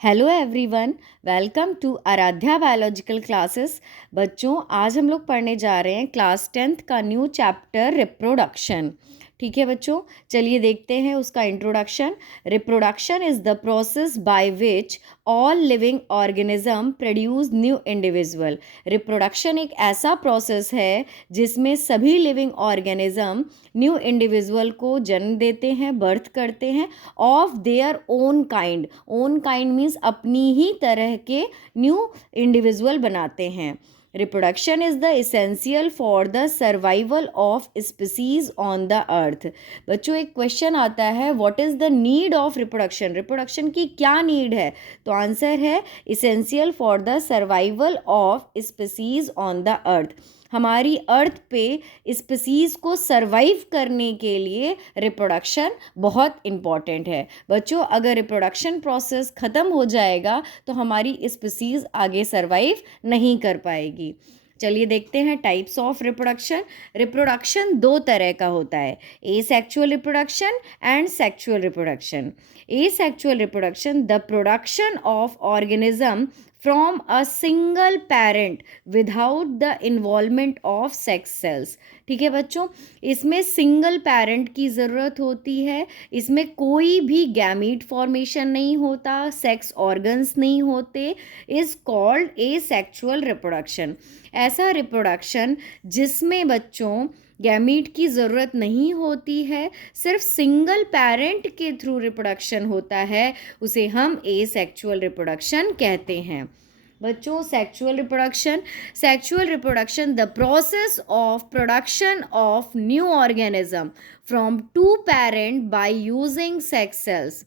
Hello everyone, welcome to Aaradhya biological classes. बच्चों, आज हम लोग पढ़ने जा रहे हैं क्लास 10th का न्यू चैप्टर रिप्रोडक्शन। ठीक है बच्चों, चलिए देखते हैं उसका introduction. Reproduction is the process by which all living organism produce new individual. Reproduction एक ऐसा प्रोसेस है जिसमें सभी लिविंग ऑर्गेनिज्म न्यू इंडिविजुअल को जन्म देते हैं, बर्थ करते हैं of their own kind. Own kind means अपनी ही तरह के न्यू इंडिविजुअल बनाते हैं। Reproduction is the essential for the survival of species on the earth. बच्चों, एक क्वेश्चन आता है, what is the need of reproduction? Reproduction की क्या नीड है? तो आंसर है essential for the survival of species on the earth. हमारी अर्थ पे स्पीसीज को सरवाइव करने के लिए रिप्रोडक्शन बहुत इम्पॉर्टेंट है। बच्चों, अगर रिप्रोडक्शन प्रोसेस ख़त्म हो जाएगा तो हमारी स्पीसीज आगे सरवाइव नहीं कर पाएगी। चलिए देखते हैं टाइप्स ऑफ रिप्रोडक्शन। रिप्रोडक्शन दो तरह का होता है, asexual reproduction and sexual reproduction. Asexual reproduction the production of organism from a single parent without the involvement of sex cells। ठीक है बच्चों, इसमें सिंगल पेरेंट की ज़रूरत होती है, इसमें कोई भी गैमीट फॉर्मेशन नहीं होता, सेक्स ऑर्गन्स नहीं होते, इज़ कॉल्ड एसेक्सुअल रिप्रोडक्शन। ऐसा रिप्रोडक्शन जिसमें बच्चों गैमीट की ज़रूरत नहीं होती है, सिर्फ सिंगल पेरेंट के थ्रू रिप्रोडक्शन होता है, उसे हम एसेक्सुअल रिप्रोडक्शन कहते हैं। बच्चों, sexual reproduction the process of production of new organism from two parent by using sex cells.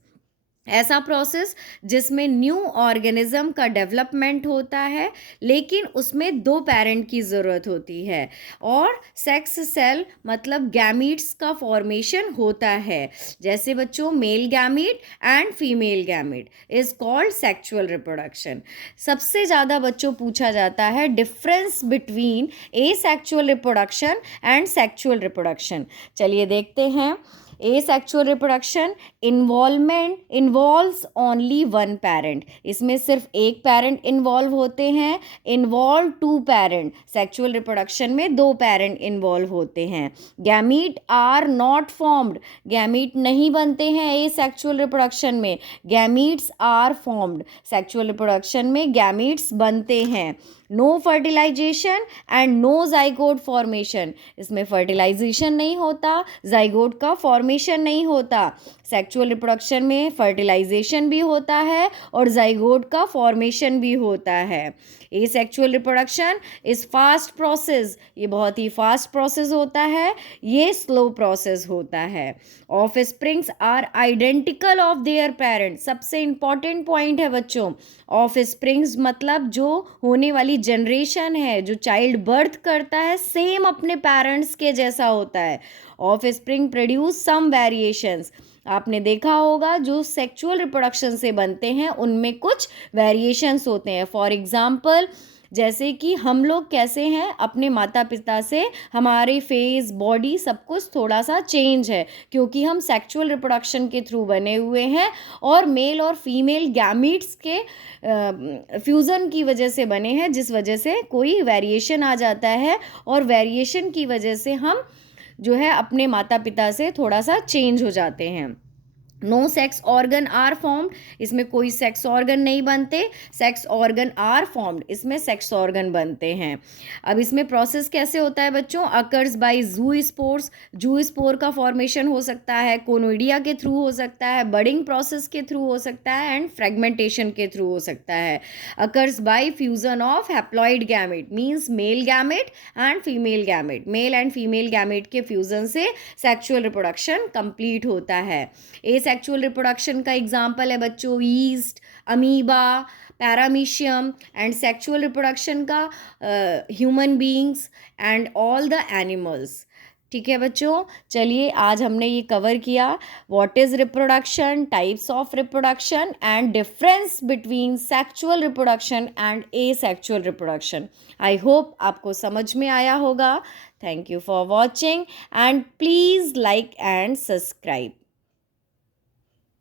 ऐसा प्रोसेस जिसमें न्यू ऑर्गेनिज्म का डेवलपमेंट होता है लेकिन उसमें दो पेरेंट की ज़रूरत होती है और सेक्स सेल मतलब गैमीट्स का फॉर्मेशन होता है। जैसे बच्चों, male gamete and female gamete is called sexual reproduction. सबसे ज़्यादा बच्चों पूछा जाता है difference between asexual reproduction and sexual reproduction. चलिए देखते हैं। Asexual reproduction involves only one parent. इसमें सिर्फ एक पेरेंट इन्वॉल्व होते हैं। Involve two parent, sexual reproduction में दो पेरेंट इन्वॉल्व होते हैं। Gamete are not formed, gamete नहीं बनते हैं एसेक्सुअल रिप्रोडक्शन में, gametes are formed. Sexual reproduction में गैमीट्स बनते हैं। No fertilisation and no zygote formation, इसमें फर्टिलाइजेशन नहीं होता, जाइगोट का फॉर्मेशन नहीं होता। सेक्सुअल रिप्रोडक्शन में फर्टिलाइजेशन भी होता है और जाइगोट का फॉर्मेशन भी होता है। Asexual reproduction is fast process, ये बहुत ही फास्ट प्रोसेस होता है, ये स्लो प्रोसेस होता है। Offsprings are identical of their parent. सबसे इंपॉर्टेंट पॉइंट है बच्चों, ऑफ स्प्रिंग्स मतलब जो होने वाली जनरेशन है, जो चाइल्ड बर्थ करता है, सेम अपने पेरेंट्स के जैसा होता है। Offspring produce some variations. आपने देखा होगा जो सेक्सुअल रिप्रोडक्शन से बनते हैं उनमें कुछ वेरिएशंस होते हैं। फॉर एग्जांपल, जैसे कि हम लोग कैसे हैं अपने माता पिता से, हमारे फेस, बॉडी सब कुछ थोड़ा सा चेंज है क्योंकि हम सेक्सुअल रिप्रोडक्शन के थ्रू बने हुए हैं और मेल और फीमेल गैमीट्स के फ्यूज़न की वजह से बने हैं, जिस वजह से कोई वेरिएशन आ जाता है और वेरिएशन की वजह से हम जो है अपने माता पिता से थोड़ा सा चेंज हो जाते हैं। No sex organ are formed, इसमें कोई सेक्स ऑर्गन नहीं बनते, सेक्स ऑर्गन आर फॉर्म्ड, इसमें सेक्स ऑर्गन बनते हैं। अब इसमें प्रोसेस कैसे होता है बच्चों? Occurs by zoospores, zoospore का फॉर्मेशन हो सकता है, कोनोइडिया के थ्रू हो सकता है, बडिंग प्रोसेस के थ्रू हो सकता है एंड फ्रेगमेंटेशन के थ्रू हो सकता है। Occurs by fusion of haploid gamete means male gamete and female gamete, male and female gamete के फ्यूजन से सेक्सुअल रिप्रोडक्शन कंप्लीट होता है। सेक्सुअल रिप्रोडक्शन का एग्जाम्पल है बच्चों yeast, amoeba, paramecium and sexual reproduction का human beings and all the animals. ठीक है बच्चों, चलिए आज हमने ये कवर किया what is reproduction, types of reproduction and difference between sexual reproduction and asexual reproduction. I hope आपको समझ में आया होगा। Thank you for watching and please like and subscribe.